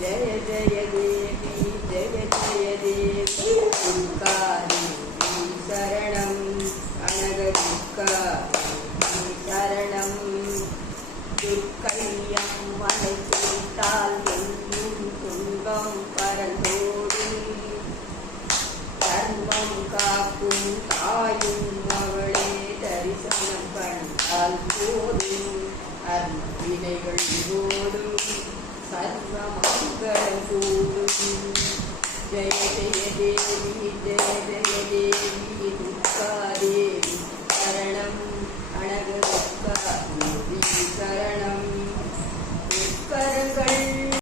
जय जय देवी जय जय देवी दुर्गा देवी शरणं अनग दुर्गा देवी शरणं दुर्க்கைयं மலைத்தால் எங்கும் துன்பம் பரந்தோடும் தர்மம் காக்கும் தாயும் அவளே தரிசனம் கண்டால் போதும் அருவினைகள் ஓடும் सर्व मंगल கூடும் जय जय देवी जय जय देवी दुर्गा देवी शरणं अनग दुर्गा देवी शरणं